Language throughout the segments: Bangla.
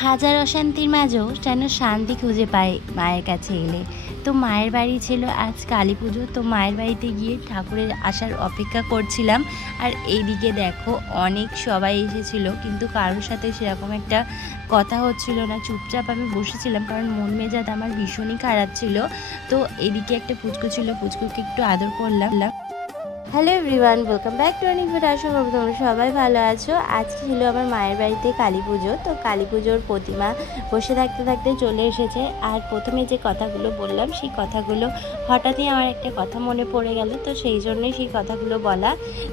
হাজার অশান্তির মাঝেও যেন শান্তি খুঁজে পাই মায়ের কাছে এলে। তো মায়ের বাড়ি ছিল আজ কালী পুজো, তো মায়ের বাড়িতে গিয়ে ঠাকুরের আসার অপেক্ষা করছিলাম। আর এইদিকে দেখো অনেক সবাই এসেছিল, কিন্তু কারোর সাথে সেরকম একটা কথা হচ্ছিল না। চুপচাপ আমি বসেছিলাম, কারণ মন মেজাজ আমার ভীষণই খারাপ ছিল। তো এদিকে একটা পুচকু ছিল, পুচকুকে একটু আদর করলাম। Hello everyone, welcome back to অনেক ভিডিও। আশা করবো তোমরা সবাই ভালো আছো। আজকে ছিল আমার মায়ের বাড়িতে কালী পুজো, তো কালী পুজোর প্রতিমা বসে থাকতে থাকতে চলে এসেছে। আর প্রথমে যে কথাগুলো বললাম সেই কথাগুলো হঠাৎই আমার একটা কথা মনে পড়ে গেল, তো সেই জন্যই সেই কথাগুলো বলা।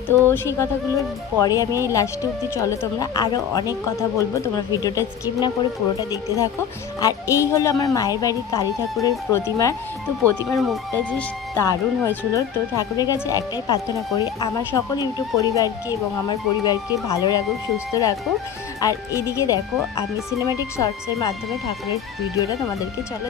তো সেই কথাগুলোর পরে আমি লাস্টে অবধি চলো, তোমরা আরও অনেক কথা বলবো, তোমরা ভিডিওটা স্কিপ না করে পুরোটা দেখতে থাকো। আর এই হলো আমার মায়ের বাড়ির কালী ঠাকুরের প্রতিমা। তো প্রতিমার মুখটা যে দারুণ হয়েছিল। তো ঠাকুরের কাছে একটাই প্রার্থনা করি, আমার সকল ইউটিউব পরিবারকে এবং আমার পরিবারকে ভালো রাখুক, সুস্থ রাখুক। আর এদিকে দেখো আমি সিনেম্যাটিক শর্টসের মাধ্যমে ঠাকুরের ভিডিওটা তোমাদেরকে চলো।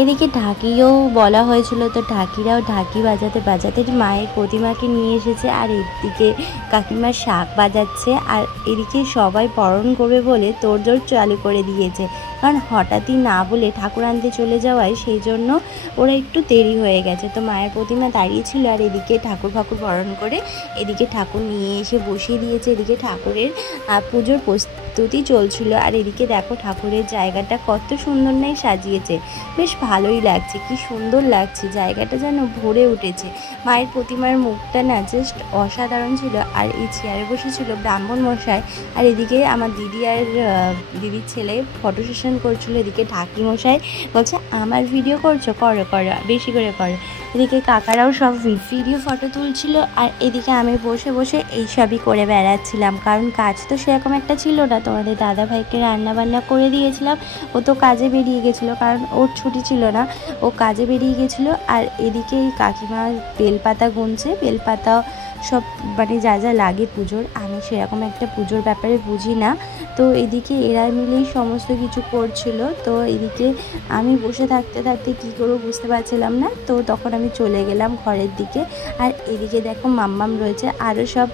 এদিকে ঢাকিও বলা হয়েছিল, তো ঢাকিরাও ঢাকি বাজাতে বাজাতে মায়ের প্রতিমাকে নিয়ে এসেছে। আর এদিকে কাকিমার শাক বাজাচ্ছে, আর এদিকে সবাই বরণ করবে বলে তোড়জোড় চালু করে দিয়েছে, কারণ হঠাৎই না বলে ঠাকুর আনতে চলে যাওয়ায় সেই জন্য ওরা একটু দেরি হয়ে গেছে। তো মায়ের প্রতিমা দাঁড়িয়েছিল, আর এদিকে ঠাকুর বরণ করে এদিকে ঠাকুর নিয়ে এসে বসিয়ে দিয়েছে। এদিকে ঠাকুরের পুজোর প্রস্তুতি চলছিল। আর এদিকে দেখো ঠাকুরের জায়গাটা কত সুন্দর নেই সাজিয়েছে, বেশ ভালোই লাগছে, কি সুন্দর লাগছে, জায়গাটা যেন ভরে উঠেছে। মায়ের প্রতিমার মুখটা না জাস্ট অসাধারণ ছিল। আর এই চেয়ারে বসেছিল ব্রাহ্মণ মশাই, আর এদিকে আমার দিদি আর দিদির ছেলে ফটো সেশন করছিল। এদিকে ঢাকি মশাই বলছে আমার ভিডিও করছো, করো করো, বেশি করে করো। এদিকে কাকারাও সব ভিডিও ফটো তুলছিল। আর এদিকে আমি বসে বসে এইসবই করে বেড়াচ্ছিলাম, কারণ কাজ তো সেরকম একটা ছিল না। তোমাদের দাদা ভাইকে রান্না বান্না করে দিয়েছিলাম, ও তো কাজে বেরিয়ে গেছিলো, কারণ ওর ছুটি ছিল না, ও কাজে বেরিয়ে গেছিলো। আর এদিকে এই কাকিমা বেলপাতা গুনছে, বেলপাতা সব মানে যা যা লাগে পুজোর, আমি সেরকম একটা পুজোর ব্যাপারে বুঝি না। তো এদিকে এরা মিলেই সমস্ত কিছু করছিল। তো এদিকে আমি বসে থাকতে থাকতে কী করবো বুঝতে পারছিলাম না, তো তখন আমি চলে গেলাম ঘরের দিকে। আর এদিকে দেখো মাম্মাম রয়েছে, আরও সব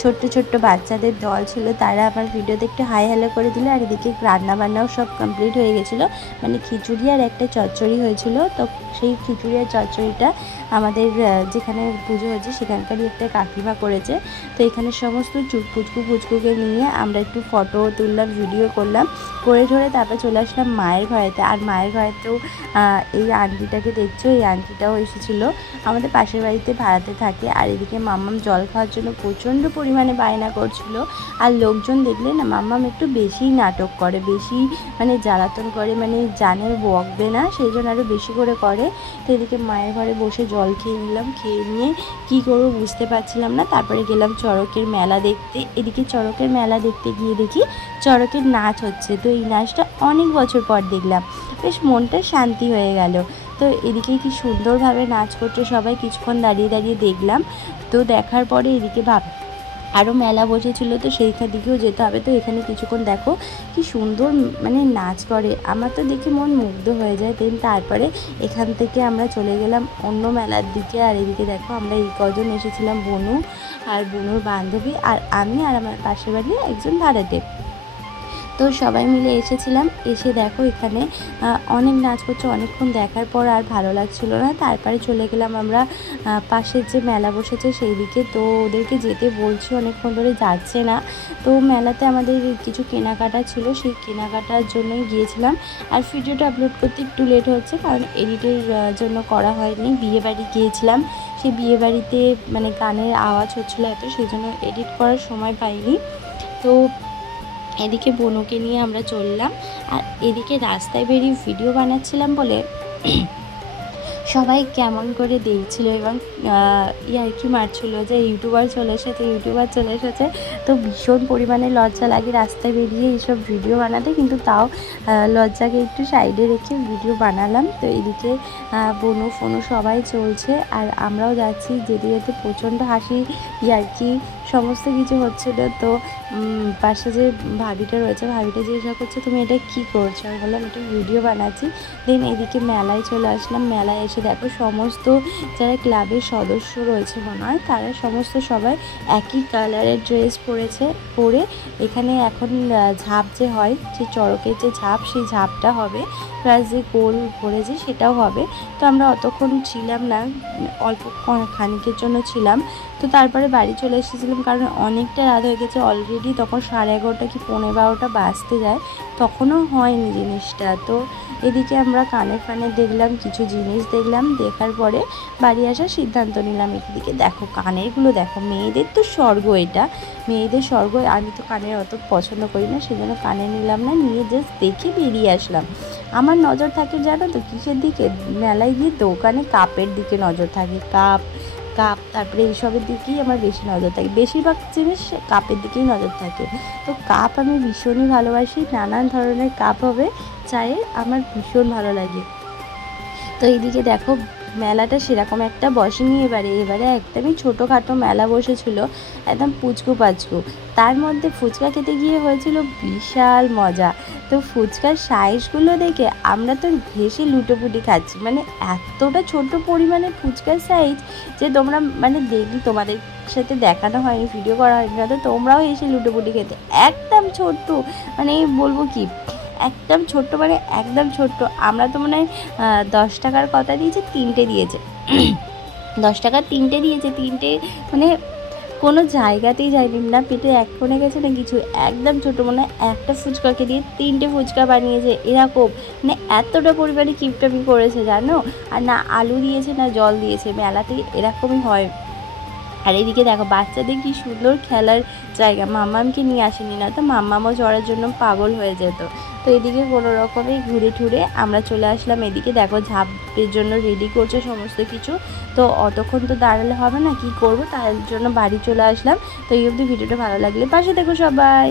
ছোট্ট ছোট্ট বাচ্চাদের দল ছিল, তারা আমার ভিডিওতে একটু হাই হ্যালো করে দিল। আর এদিকে রান্নাবান্নাও সব কমপ্লিট হয়ে গেছিলো, মানে খিচুড়ি আর একটা চচ্চড়ি হয়েছিল। তো সেই খিচুড়ি আর চচ্চড়িটা আমাদের যেখানে পুজো হয়েছে সেখানকারই একটা কাকিমা করেছে। তো এখানে সমস্ত পুচকুকে নিয়ে আমরা একটু ফটো তুললাম, ভিডিও করলাম, করে ধরে তারপর চলে আসলাম মায়ের ঘরেতে। আর মায়ের ঘরেতেও এই আন্টিটাকে দেখছো, এই আন্টিটাও এসেছিলো, আমাদের পাশের বাড়িতে ভাড়াতে থাকে। আর এদিকে মাম্মাম জল খাওয়ার জন্য প্রচণ্ড পরিমাণে বায়না করছিল। আর লোকজন দেখলে না মাম্মাম একটু বেশিই নাটক করে, বেশি মানে জ্বালাতন করে, মানে জানে বকবে না, সেই জন্য আরও বেশি করে করে। তো এদিকে মায়ের ঘরে বসে জল খেয়ে নিলাম, খেয়ে নিয়ে কী করবো বুঝতে পারছিলাম না। তারপরে গেলাম চড়কের মেলা দেখতে। এদিকে চড়কের মেলা দেখতে গিয়ে দেখি চড়কের নাচ হচ্ছে। তো এই নাচটা অনেক বছর পর দেখলাম, বেশ মনটা শান্তি হয়ে গেল। তো এদিকে কি সুন্দরভাবে নাচ করছে সবাই, কিছুক্ষণ দাঁড়িয়ে দাঁড়িয়ে দেখলাম। তো দেখার পরে এদিকে আরও মেলা বসেছিল, তো সেইখান দিকেও যেতে হবে। তো এখানে কিছুক্ষণ দেখো কি সুন্দর মানে নাচ করে, আমার তো দেখে মন মুগ্ধ হয়ে যায়। দেন তারপরে এখান থেকে আমরা চলে গেলাম অন্য মেলার দিকে। আর এদিকে দেখো আমরা এই কজন এসেছিলাম, বনু আর বনুর বান্ধবী আর আমি আর আমার পাশের বাড়ি একজন ভাড়াটে। তো সবাই মিলে এসেছিলাম, এসে দেখো এখানে অনেক নাচ করছে। অনেকক্ষণ দেখার পর আর ভালো লাগছিল না, তারপরে চলে গেলাম আমরা পাশের যে মেলা বসেছে সেই দিকে। তো ওদেরকে যেতে বলছি, অনেকক্ষণ ধরে যাচ্ছে না। তো মেলাতে আমাদের কিছু কেনাকাটা ছিল, সেই কেনাকাটার জন্যই গিয়েছিলাম। আর ভিডিওটা আপলোড করতে একটু লেট হচ্ছে, কারণ এডিটের জন্য করা হয়নি। বিয়েবাড়ি গিয়েছিলাম, সেই বিয়েবাড়িতে মানে গানের আওয়াজ হচ্ছিলো এত, সেই জন্য এডিট করার সময় পাইনি। তো এদিকে বনুকে নিয়ে আমরা চললাম। আর এদিকে রাস্তায় বেরিয়ে ভিডিও বানাচ্ছিলাম বলে সবাই কেমন করে দেখছিল এবং ইয়ার্কি মারছিল যে ইউটিউবার চলে এসেছে। তো ভীষণ পরিমাণে লজ্জা লাগে রাস্তায় বেরিয়ে এইসব ভিডিও বানাতে, কিন্তু তাও লজ্জাকে একটু সাইডে রেখে ভিডিও বানালাম। তো এদিকে বনু ফনু সবাই চলছে আর আমরাও যাচ্ছি, যেতে যেতে প্রচণ্ড হাসি ইয়ার্কি সমস্ত কিছু হচ্ছিল। তো পাশে যে ভাবিটা রয়েছে, ভাবিটা জিজ্ঞাসা করছে তুমি এটা কী করছো? আমি বললাম এটা ভিডিও বানাচ্ছি। দেন এদিকে মেলায় চলে আসলাম। মেলায় এসে দেখো সমস্ত যারা ক্লাবের সদস্য রয়েছে মনে হয় তারা সমস্ত সবাই একই কালারের ড্রেস পরে এখানে এখন ঝাঁপ যে হয়, যে চড়কের যে ঝাঁপ, সেই ঝাঁপটা হবে, প্লাস যে গোল ঘুরেছে সেটাও হবে। তো আমরা অতক্ষণ ছিলাম না, অল্প খানিকের জন্য ছিলাম। তো তারপরে বাড়ি চলে এসেছিলাম, কারণ অনেকটা রাত হয়ে গেছে অলরেডি। তখন 11:30 কি 12:15 বাজতে যায়, তখনও হয়নি জিনিসটা। তো এদিকে আমরা কানে দেখলাম, কিছু জিনিস দেখলাম, দেখার পরে বাড়ি আসার সিদ্ধান্ত নিলাম। এদিকে দেখো কানেরগুলো দেখো, মেয়েদের তো স্বর্গ, এটা মেয়েদের স্বর্গ। আমি তো কানের অত পছন্দ করি না, সেজন্য কানে নিলাম না, নিয়ে জাস্ট দেখে বেরিয়ে আসলাম। আমার নজর থাকে জানো তো কিসের দিকে? মেলায় গিয়ে দোকানে কাপের দিকে নজর থাকে, কাপ তারপরে এইসবের দিকেই আমার বেশি নজর থাকে। বেশিরভাগ জিনিস কাপের দিকেই নজর থাকে। তো কাপ আমি ভীষণই ভালোবাসি, নানান ধরনের কাপ হবে চায়ের, আমার ভীষণ ভালো লাগে। তো এইদিকে দেখো মেলাটা সেরকম একটা বসেনি এবারে একদমই ছোটোখাটো মেলা বসেছিল, একদম পুচকু পাচকু। তার মধ্যে ফুচকা খেতে গিয়ে হয়েছিল বিশাল মজা। তো ফুচকার সাইজগুলো দেখে আমরা তো হেসে লুটোপুটি খাচ্ছি, মানে এতটা ছোট পরিমাণে ফুচকার সাইজ যে তোমরা মানে দেখি তোমাদের সাথে দেখানো হয়নি, ভিডিও করা হয়নি, তো তোমরাও হেসে লুটোপুটি খেতে। একদম ছোট্ট, মানে বলবো কি একদম ছোট্ট, মানে একদম ছোট্ট। আমরা তো মনে হয় 10 টাকার কথা দিয়েছে, 3টে দিয়েছে 10 টাকার 3টে দিয়েছে, 3টে মানে কোনো জায়গাতেই যায়নি, না পেটে এক কোণে গেছে না কিছু। একদম ছোটো, মানে একটা ফুচকাকে দিয়ে 3টে ফুচকা বানিয়েছে এরকম, মানে এতটা পরিমাণে কিপটামি করেছে জানো। আর না আলু দিয়েছে না জল দিয়েছে, মেলাতে এরকমই হয়। আর এদিকে দেখো বাচ্চাদের কি সুন্দর খেলার জায়গা, মাম্মামকে নিয়ে আসেনি না তো মাম্মামও চড়ার জন্য পাগল হয়ে যেত। তো এদিকে কোনো রকমে ঘুরে ঠুরে আমরা চলে আসলাম। এদিকে দেখো ঝাঁপের জন্য রেডি করছে সমস্ত কিছু। তো অতক্ষণ তো দাঁড়ালে হবে না, কি করব, তার জন্য বাড়ি চলে আসলাম। তো এই অবধি ভিডিওটা ভালো লাগলে পাশে দেখো সবাই।